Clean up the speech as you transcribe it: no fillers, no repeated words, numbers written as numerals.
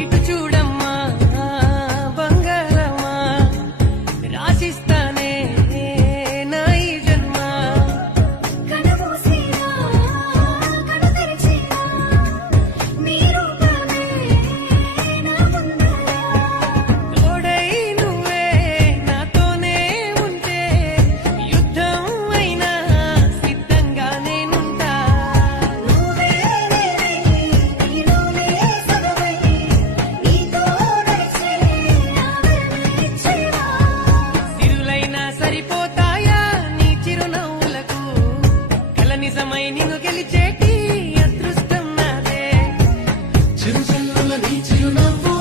ఇటు చూడమ్మా బంగారమా, రాసిస్తానే నా ఈ జన్మ. కనుమూసినా కను తెరిచినా నీ రూపమే నా ముందర. తోడై నువ్వే నాతోనే ఉంటే యుద్ధం అయినా సిద్ధంగా నేనుంటా. నువ్వే నీలోనే సగమై నీతో నడిచే ఆవరణించేవా. సిరులైనా సరిపోతాయా నీ చిరునవ్వులకు, కల నిజమై నిన్ను గెలిచేటి అదృష్టం నాదే. చిరుజల్లుల నీ చిరునవ్వు